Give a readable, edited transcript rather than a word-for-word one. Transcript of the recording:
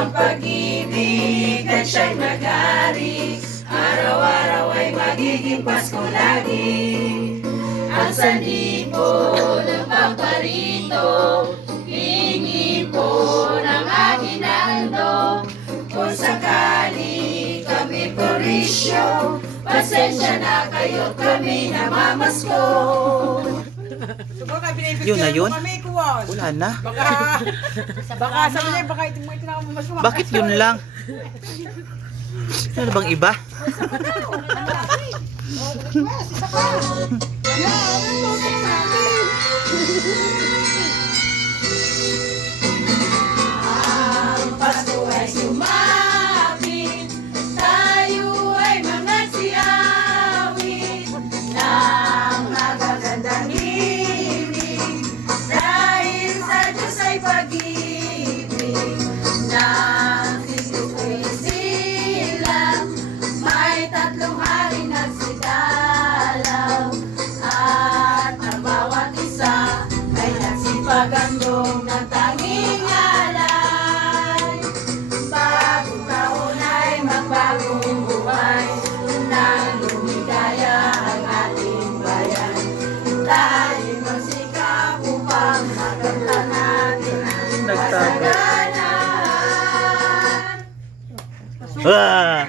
Ang pag-ibig at siya'y nag-ari, araw-araw ay magiging Pasko lagi. Ang sandipo ng pamparito, hingi po ng aking handog. Kung sakali kami purisyo, pasensya na kayo kami namamasko. Yun na yun? Kami, kuwan. Wala na. Baka sabi niya, baka ito mo ito na mamaswa. Bakit yun lang? Ano bang iba? Ang Pasko ay sumapit, tayo ay mga siyawit ng magagandang ibig, dahil sa Diyos ay pag-ibig ng Kristo ko'y silang, may 3 hari nagsidalaw, at ang bawat isa ay nagsipagandong ng tanging alay. Bagong taon ay magbagong buhay, nang lumigaya ang ating bayan. Tayo magsikap upang maganda natin ang Nagtago. kasalanan. Ah!